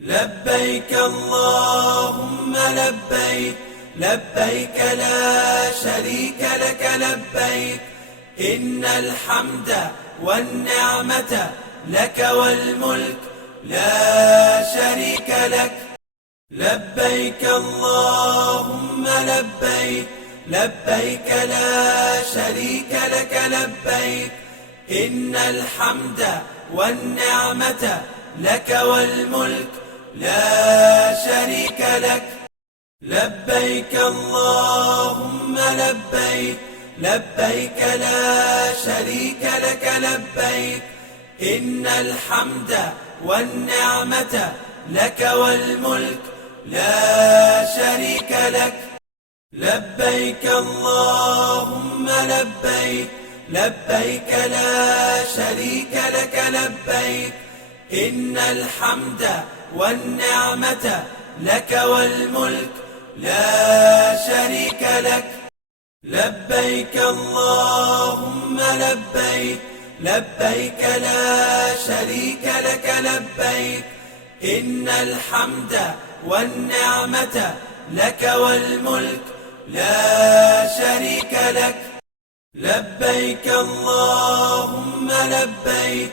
لبيك اللهم لبيك، لبيك لا شريك لك لبيك، إن الحمد والنعمة لك والملك لا شريك لك. لبيك اللهم لبيك، لبيك لا شريك لك لبيك، إن الحمد والنعمة لك والملك لا شريك لك. لبيك اللهم لبيك، لبيك لا شريك لك لبيك، إن الحمد والنعمة لك والملك لا شريك لك. لبيك اللهم لبيك، لبيك لا شريك لك لبيك، إن الحمد والنعمة لك والملك لا شريك لك. لبيك اللهم لبيك، لبيك لا شريك لك لبيك، إن الحمد والنعمة لك والملك لا شريك لك. لبيك اللهم لبيك،